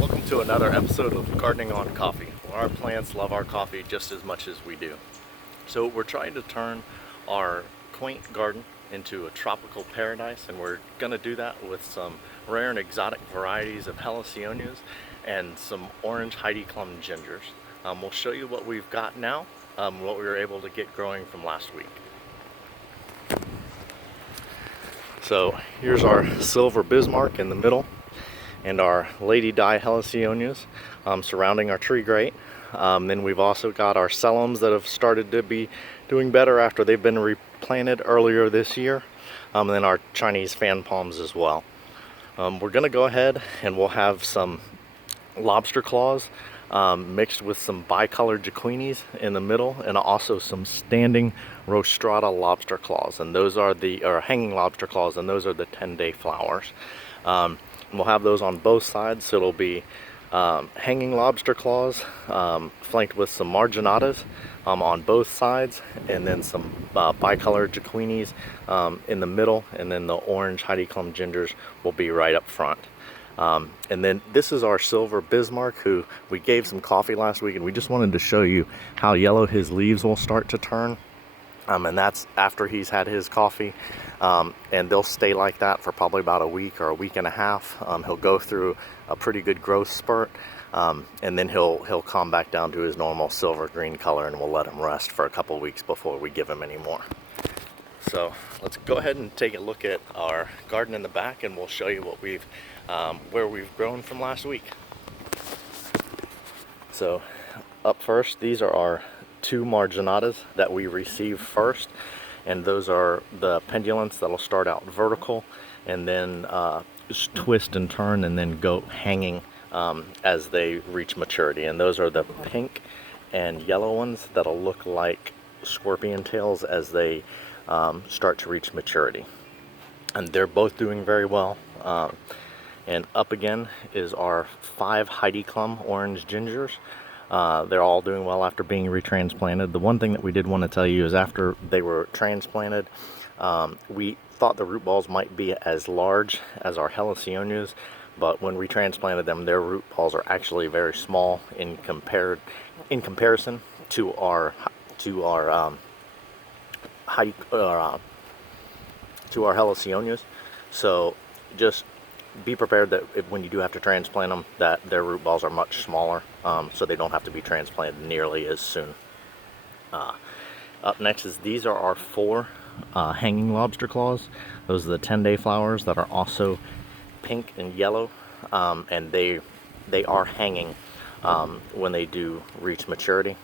Welcome to another episode of Gardening on Coffee, where our plants love our coffee just as much as we do. So we're trying to turn our quaint garden into a tropical paradise, and we're going to do that with some rare and exotic varieties of Heliconias and some orange Heidi Klum gingers. We'll show you what we've got now, what we were able to get growing from last week. So here's our silver Bismarck in the middle, and our Lady Di Heliconias surrounding our tree grate. Then we've also got our Sellums that have started to be doing better after they've been replanted earlier this year. And then our Chinese fan palms as well. We're going to go ahead and we'll have some lobster claws mixed with some bicolored jaquinis in the middle, and also some standing rostrata lobster claws, and those are or hanging lobster claws, and those are the 10-day flowers. And we'll have those on both sides, so it'll be hanging lobster claws flanked with some marginatas on both sides, and then some bicolored jaquinis in the middle, and then the orange Heidi Klum gingers will be right up front. And then this is our silver Bismarck, who we gave some coffee last week, and we just wanted to show you how yellow his leaves will start to turn. And that's after he's had his coffee, and they'll stay like that for probably about a week or a week and a half. He'll go through a pretty good growth spurt, and then he'll calm back down to his normal silver green color, and we'll let him rest for a couple weeks before we give him any more. So let's go ahead and take a look at our garden in the back, and we'll show you what where we've grown from last week. So up first, these are our two marginatas that we received first, and those are the pendulants that'll start out vertical and then just twist and turn and then go hanging as they reach maturity. And those are the pink and yellow ones that'll look like scorpion tails as they start to reach maturity, and they're both doing very well. And up again is our 5 Heidi Klum orange gingers. They're all doing well after being retransplanted. The one thing that we did want to tell you is after they were transplanted, we thought the root balls might be as large as our Heliconias, but when we transplanted them, their root balls are actually very small in comparison to our Heliconias. So just be prepared that when you do have to transplant them, that their root balls are much smaller, so they don't have to be transplanted nearly as soon. Up next is these are our 4 hanging lobster claws. Those are the 10-day flowers that are also pink and yellow, and they are hanging when they do reach maturity.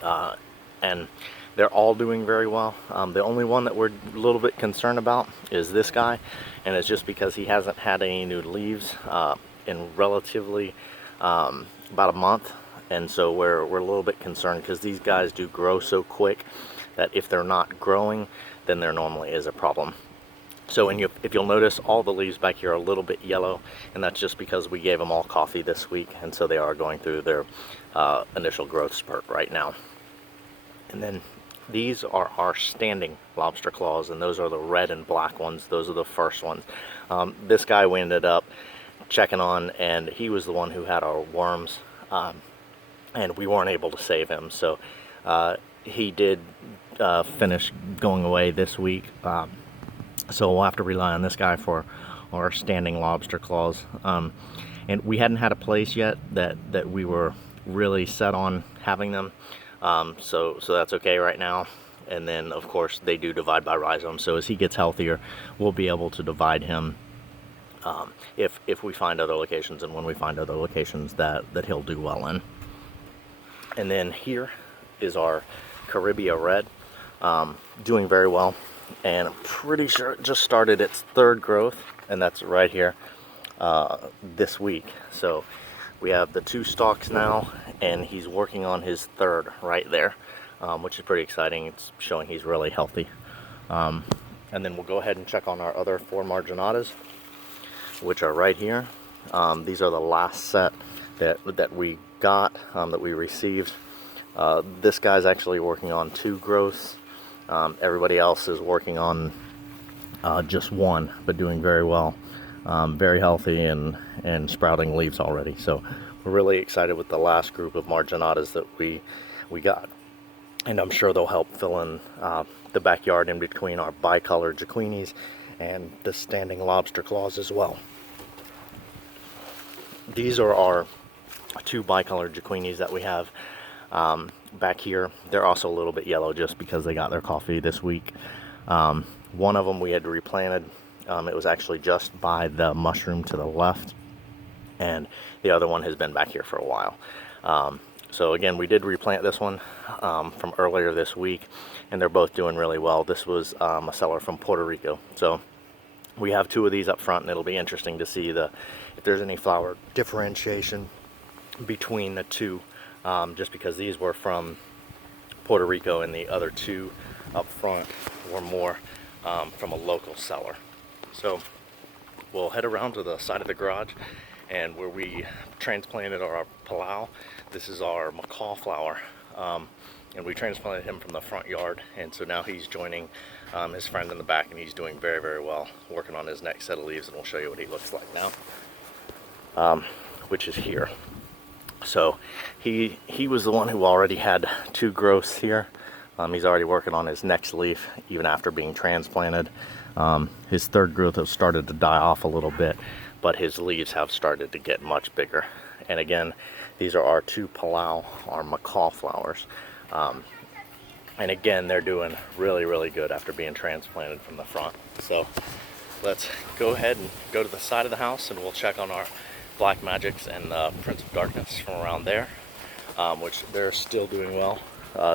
And they're all doing very well. The only one that we're a little bit concerned about is this guy, and it's just because he hasn't had any new leaves in relatively about a month, and so we're a little bit concerned because these guys do grow so quick that if they're not growing, then there normally is a problem. So if you'll notice, all the leaves back here are a little bit yellow, and that's just because we gave them all coffee this week, and so they are going through their initial growth spurt right now. And then these are our standing lobster claws, and those are the red and black ones. Those are the first ones. This guy we ended up checking on, and he was the one who had our worms, and we weren't able to save him. So he did finish going away this week. So we'll have to rely on this guy for our standing lobster claws. And we hadn't had a place yet that we were really set on having them. So that's okay right now. And then of course they do divide by rhizome, so as he gets healthier, we'll be able to divide him if we find other locations, and when we find other locations that he'll do well in. And then here is our Caribbean Red, doing very well, and I'm pretty sure it just started its 3rd growth, and that's right here this week. So we have the 2 stalks now, and he's working on his 3rd right there, which is pretty exciting. It's showing he's really healthy. And then we'll go ahead and check on our other 4 marginatas, which are right here. These are the last set that we got, that we received. This guy's actually working on 2 growths. Everybody else is working on just 1, but doing very well. very healthy and sprouting leaves already. So we're really excited with the last group of marginatas that we got, and I'm sure they'll help fill in the backyard in between our bicolored zucchinis and the standing lobster claws as well. These are our 2 bicolored zucchinis that we have back here. They're also a little bit yellow just because they got their coffee this week. One of them we had replanted. It was actually just by the mushroom to the left, and the other one has been back here for a while. So again, we did replant this one from earlier this week, and they're both doing really well. This was a seller from Puerto Rico. So we have 2 of these up front, and it'll be interesting to see if there's any flower differentiation between the 2, just because these were from Puerto Rico and the other 2 up front were more from a local seller. So we'll head around to the side of the garage, and where we transplanted our Palau. This is our macaw flower, and we transplanted him from the front yard, and so now he's joining his friend in the back, and he's doing very, very well, working on his next set of leaves, and we'll show you what he looks like now, which is here. So he was the one who already had 2 growths here. He's already working on his next leaf even after being transplanted. His 3rd growth has started to die off a little bit, but his leaves have started to get much bigger. And again, these are our 2 Palau, our macaw flowers. And again, they're doing really, really good after being transplanted from the front. So let's go ahead and go to the side of the house, and we'll check on our Black Magics and Prince of Darkness from around there, which they're still doing well.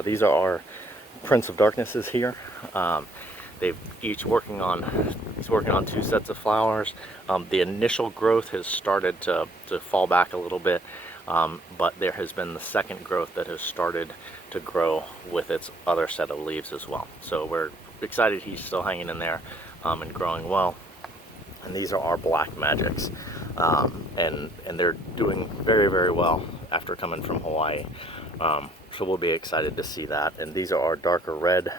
These are our Prince of Darknesses here. They've each working on 2 sets of flowers. The initial growth has started to fall back a little bit, but there has been the 2nd growth that has started to grow with its other set of leaves as well. So we're excited he's still hanging in there and growing well. And these are our Black Magics, and they're doing very, very well after coming from Hawaii. So we'll be excited to see that. And these are our darker red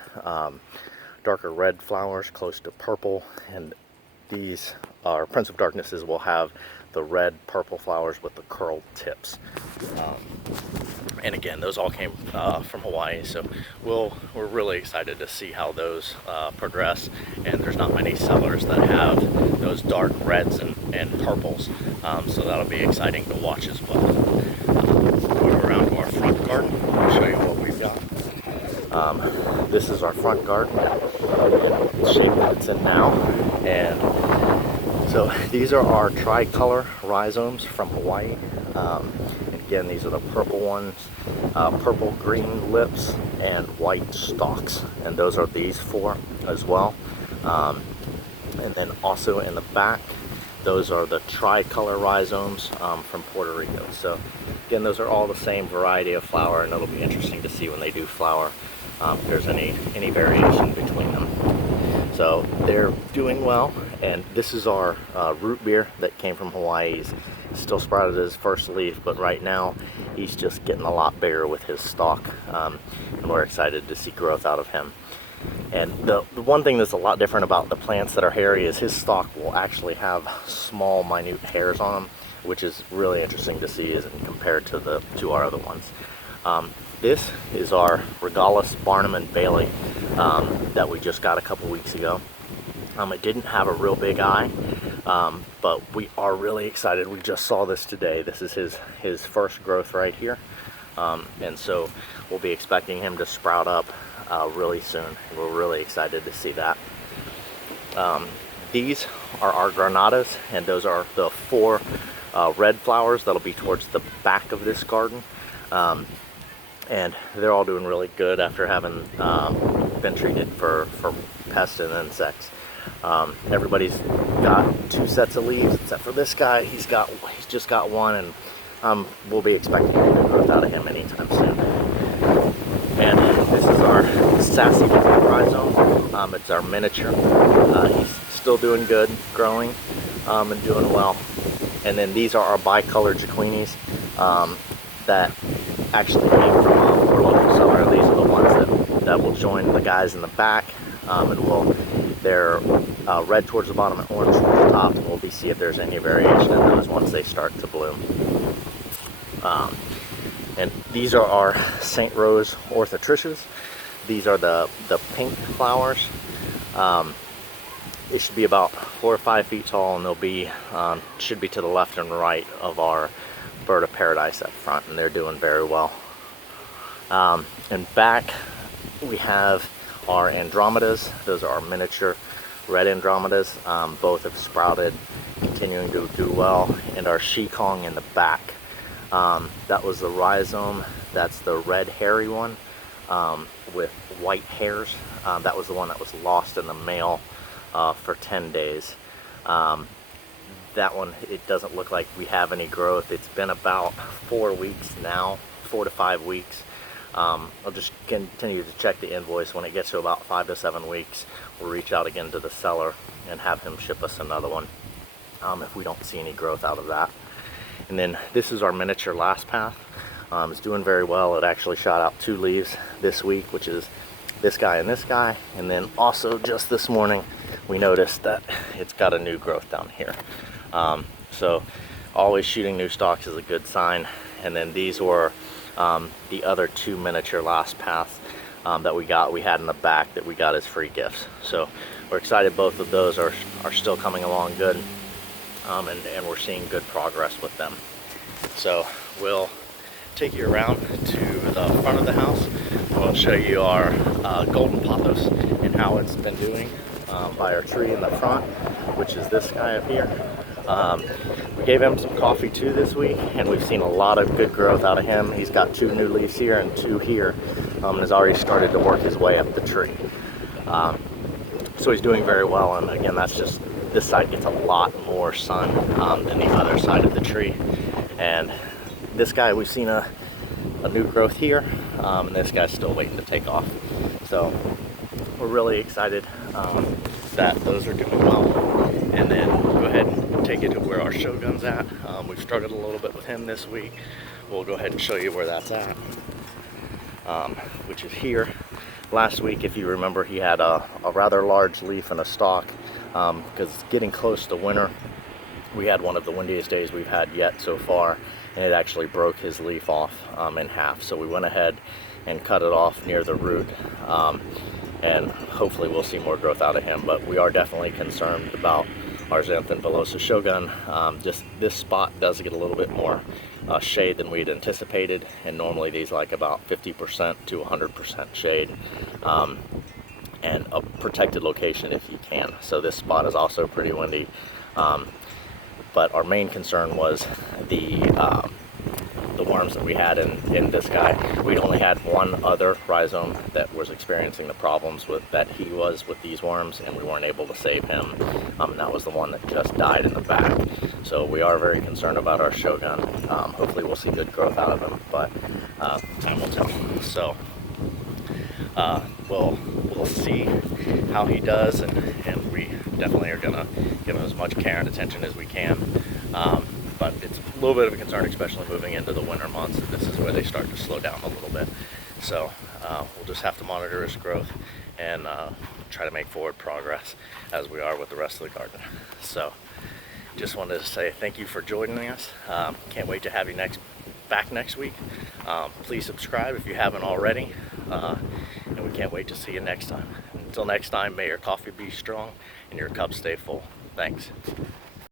flowers, close to purple, and these are Prince of Darknesses will have the red purple flowers with the curled tips. And again, those all came from Hawaii, so we're really excited to see how those progress. And there's not many sellers that have those dark reds and purples, so that'll be exciting to watch as well. Go around to our front garden. I'll show you what we've got. This is our front garden, the shape that it's in now. And so these are our tricolor rhizomes from Hawaii. Again, these are the purple ones, purple green lips and white stalks, and those are these 4 as well. And then also in the back, those are the tricolor rhizomes from Puerto Rico. So again, those are all the same variety of flower, and it'll be interesting to see when they do flower if there's any variation between them. So they're doing well, and this is our root beer that came from Hawaii. He's still sprouted his first leaf, but right now he's just getting a lot bigger with his stalk, and we're excited to see growth out of him. And the one thing that's a lot different about the plants that are hairy is his stalk will actually have small, minute hairs on them, which is really interesting to see as compared to our other ones. This is our Regalis Barnum and Bailey that we just got a couple weeks ago. It didn't have a real big eye, but we are really excited. We just saw this today. This is his first growth right here, and so we'll be expecting him to sprout up really soon. We're really excited to see that. These are our granadas, and those are the 4 red flowers that'll be towards the back of this garden. And they're all doing really good after having been treated for pests and insects. Everybody's got 2 sets of leaves except for this guy. He's just got 1, and we'll be expecting good growth out of him anytime soon. And this is our Sassy rhizome. It's our miniature. He's still doing good, growing, and doing well. And then these are our bicolored zucchinis that actually came from our local seller. These are the ones that will join the guys in the back, and they're red towards the bottom and orange towards the top. tops. We'll see if there's any variation in those once they start to bloom. And these are our St. Rose orthotrichas. These are the pink flowers. They should be about 4 or 5 feet tall, and they'll be should be to the left and right of our bird of paradise up front, and they're doing very well. And back we have our Andromedas. Those are our miniature red Andromedas. Both have sprouted, continuing to do well. And our Shikong in the back. That was the rhizome. That's the red hairy one with white hairs. That was the one that was lost in the mail for 10 days. That one, it doesn't look like we have any growth. It's been about 4 weeks now, 4 to 5 weeks. I'll just continue to check the invoice. When it gets to about 5 to 7 weeks, we'll reach out again to the seller and have him ship us another one if we don't see any growth out of that. And then this is our miniature last path. It's doing very well. It actually shot out 2 leaves this week, which is this guy and this guy. And then also just this morning, we noticed that it's got a new growth down here. So always shooting new stalks is a good sign. And then these were the other 2 miniature last paths that we had in the back that we got as free gifts. So we're excited both of those are still coming along good, and we're seeing good progress with them. So we'll take you around to the front of the house. We'll show you our golden pothos and how it's been doing by our tree in the front, which is this guy up here. We gave him some coffee too this week, and we've seen a lot of good growth out of him. He's got 2 new leaves here and 2 here, and has already started to work his way up the tree. So he's doing very well, and again, that's just, this side gets a lot more sun than the other side of the tree. And this guy, we've seen a new growth here, and this guy's still waiting to take off. So we're really excited that those are doing well. And then we'll go ahead and take you to where our Shogun's at. We've struggled a little bit with him this week. We'll go ahead and show you where that's at, which is here. Last week, if you remember, he had a rather large leaf and a stalk because it's getting close to winter. We had one of the windiest days we've had yet so far, and it actually broke his leaf off in half. So we went ahead and cut it off near the root, and hopefully we'll see more growth out of him. But we are definitely concerned about our xanthan villosa Shogun. Just this spot does get a little bit more shade than we'd anticipated, and normally these like about 50% to 100% shade, and a protected location if you can. So this spot is also pretty windy, but our main concern was the worms that we had in this guy. We'd only had one other rhizome that was experiencing the problems that he was with these worms, and we weren't able to save him. And that was the one that just died in the back. So we are very concerned about our Shogun. Hopefully we'll see good growth out of him, but time will tell. So we'll see how he does, and we definitely are gonna give him as much care and attention as we can. But it's a little bit of a concern, especially moving into the winter months. This is where they start to slow down a little bit. So we'll just have to monitor his growth and try to make forward progress as we are with the rest of the garden. So just wanted to say thank you for joining us. Can't wait to have you back next week. Please subscribe if you haven't already, and we can't wait to see you next time. Until next time, may your coffee be strong and your cup stay full. Thanks.